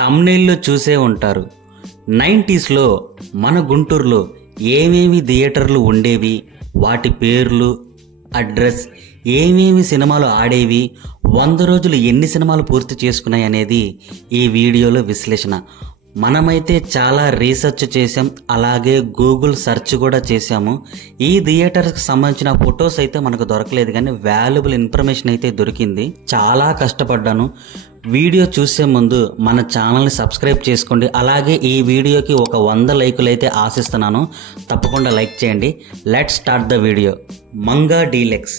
తమ్నెయిల్లో చూసే ఉంటారు. 90స్లో మన గుంటూరులో ఏమేమి థియేటర్లు ఉండేవి, వాటి పేర్లు, అడ్రస్, ఏమేమి సినిమాలు ఆడేవి, 100 రోజులు ఎన్ని సినిమాలు పూర్తి చేసుకున్నాయి అనేది ఈ వీడియోలో విశ్లేషణ. మనమైతే చాలా రీసెర్చ్ చేసాం, అలాగే గూగుల్ సెర్చ్ కూడా చేసాము. ఈ థియేటర్కి సంబంధించిన ఫొటోస్ అయితే మనకు దొరకలేదు, కానీ వాల్యుబుల్ ఇన్ఫర్మేషన్ అయితే దొరికింది. చాలా కష్టపడ్డాను. వీడియో చూసే ముందు మన ఛానల్ని సబ్స్క్రైబ్ చేసుకోండి. అలాగే ఈ వీడియోకి ఒక 100 లైకులు అయితే ఆశిస్తున్నాను. తప్పకుండా లైక్ చేయండి. Let's start the video. Manga deluxe,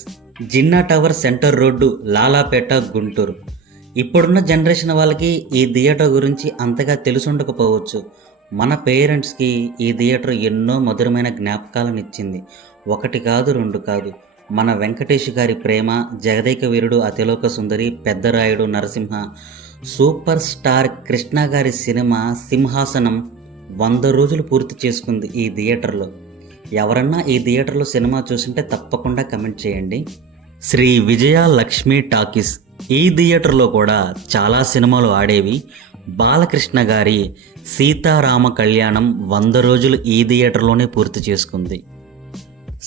Jinnah tower, center road, Lalapeta, Guntur. ఇప్పుడున్న జనరేషన్ వాళ్ళకి ఈ థియేటర్ గురించి అంతగా తెలుసుండకపోవచ్చు. మన పేరెంట్స్కి ఈ థియేటర్ ఎన్నో మధురమైన జ్ఞాపకాలను ఇచ్చింది. 1 కాదు 2 కాదు. మన వెంకటేష్ గారి ప్రేమ, జగదేక వీరుడు, అతిలోక సుందరి, పెద్దరాయుడు, నరసింహ, సూపర్ స్టార్ కృష్ణ గారి సినిమా సింహాసనం 100 రోజులు పూర్తి చేసుకుంది ఈ థియేటర్లో. ఎవరన్నా ఈ థియేటర్లో సినిమా చూసింటే తప్పకుండా కమెంట్ చేయండి. శ్రీ విజయ లక్ష్మి టాకీస్, ఈ థియేటర్లో కూడా చాలా సినిమాలు ఆడేవి. బాలకృష్ణ గారి సీతారామ కళ్యాణం 100 రోజులు ఈ థియేటర్లోనే పూర్తి చేసుకుంది.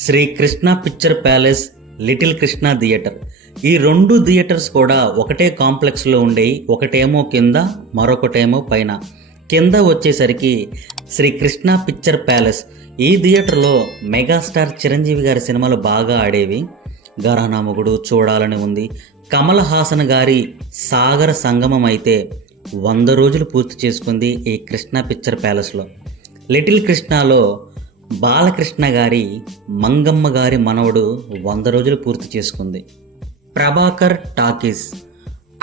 Sri Krishna picture palace, little Krishna theatre, ఈ 2 థియేటర్స్ కూడా ఒకటే కాంప్లెక్స్లో ఉండేవి. ఒకటేమో కింద, మరొకటేమో పైన. కింద వచ్చేసరికి శ్రీ కృష్ణ పిక్చర్ ప్యాలెస్. ఈ థియేటర్లో మెగాస్టార్ చిరంజీవి గారి సినిమాలు బాగా ఆడేవి. ఘరానా మొగుడు, చూడాలని ఉంది, కమల్ హాసన్ గారి సాగర సంగమం అయితే 100 రోజులు పూర్తి చేసుకుంది ఈ కృష్ణ పిక్చర్ ప్యాలెస్లో. లిటిల్ కృష్ణలో బాలకృష్ణ గారి మంగమ్మ గారి మనవడు 100 రోజులు పూర్తి చేసుకుంది. ప్రభాకర్ టాకీస్,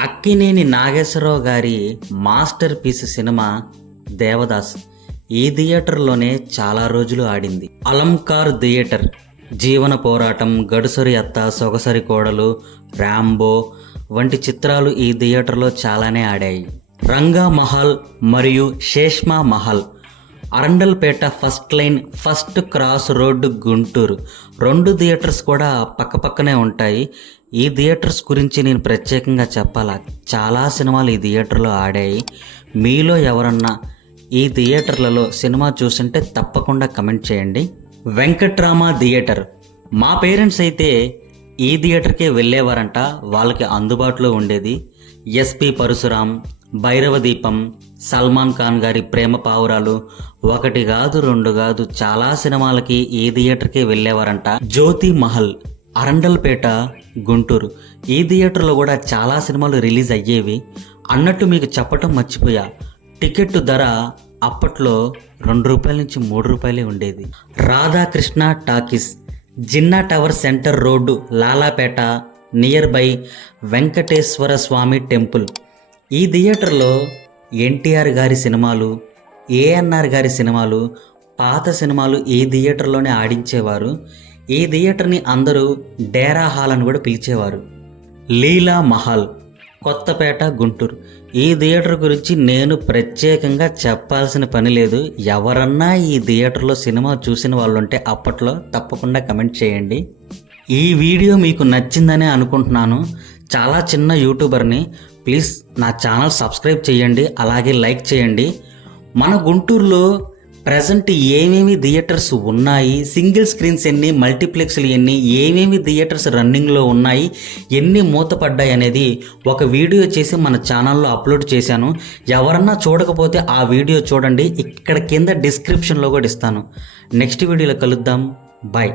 అక్కినేని నాగేశ్వరరావు గారి మాస్టర్ పీస్ సినిమా దేవదాస్ ఈ థియేటర్లోనే చాలా రోజులు ఆడింది. అలంకార్ థియేటర్, జీవన పోరాటం, గడుసరి అత్త, సొగసరి కోడలు, ర్యాంబో వంటి చిత్రాలు ఈ థియేటర్లో చాలానే ఆడాయి. రంగా మహల్ మరియు Seshma Mahal, Arundelpet first line, first cross road, Guntur. 2 theatres కూడా పక్కపక్కనే ఉంటాయి. ఈ థియేటర్స్ గురించి నేను ప్రత్యేకంగా చెప్పాలా, చాలా సినిమాలు ఈ థియేటర్లో ఆడాయి. మీలో ఎవరన్నా ఈ థియేటర్లలో సినిమా చూస్తుంటే తప్పకుండా కమెంట్ చేయండి. వెంకట్రామ థియేటర్, మా పేరెంట్స్ అయితే ఈ థియేటర్కే వెళ్ళేవారంట. వాళ్ళకి అందుబాటులో ఉండేది. ఎస్పి పరశురాం, భైరవ దీపం, సల్మాన్ ఖాన్ గారి ప్రేమ పావురాలు, 1 కాదు 2 కాదు, చాలా సినిమాలకి ఈ థియేటర్కే వెళ్ళేవారంట. జ్యోతి మహల్, అరండల్పేట, గుంటూరు. ఈ థియేటర్లో కూడా చాలా సినిమాలు రిలీజ్ అయ్యేవి. అన్నట్టు మీకు చెప్పటం మర్చిపోయా, టికెట్ ధర అప్పట్లో ₹2 నుంచి ₹3 ఉండేది. Radhakrishna talkies, Jinnah tower, center road, Lalapeta, near by Venkateswara Swamy temple. ఈ థియేటర్లో ఎన్టీఆర్ గారి సినిమాలు, ఏఎన్ఆర్ గారి సినిమాలు, పాత సినిమాలు ఈ థియేటర్లోనే ఆడించేవారు. ఈ థియేటర్ని అందరూ డేరా హాల్ అని కూడా పిలిచేవారు. లీలా మహల్, కొత్తపేట, గుంటూరు. ఈ థియేటర్ గురించి నేను ప్రత్యేకంగా చెప్పాల్సిన పని లేదు. ఎవరన్నా ఈ థియేటర్లో సినిమా చూసిన వాళ్ళు ఉంటే అప్పట్లో తప్పకుండా కమెంట్ చేయండి. ఈ వీడియో మీకు నచ్చిందనే అనుకుంటున్నాను. చాలా చిన్న యూట్యూబర్ని, ప్లీజ్ నా ఛానల్ సబ్స్క్రైబ్ చేయండి, అలాగే లైక్ చేయండి. మన గుంటూరులో ప్రజెంట్ ఏమేమి థియేటర్స్ ఉన్నాయి, సింగిల్ స్క్రీన్స్ ఎన్ని, మల్టీప్లెక్స్లు ఎన్ని, ఏమేమి థియేటర్స్ రన్నింగ్లో ఉన్నాయి, ఎన్ని మూతపడ్డాయి అనేది ఒక వీడియో చేసి మన ఛానల్లో అప్లోడ్ చేశాను. ఎవరన్నా చూడకపోతే ఆ వీడియో చూడండి. ఇక్కడ కింద డిస్క్రిప్షన్లో కూడా ఇస్తాను. నెక్స్ట్ వీడియోలో కలుద్దాం. బాయ్.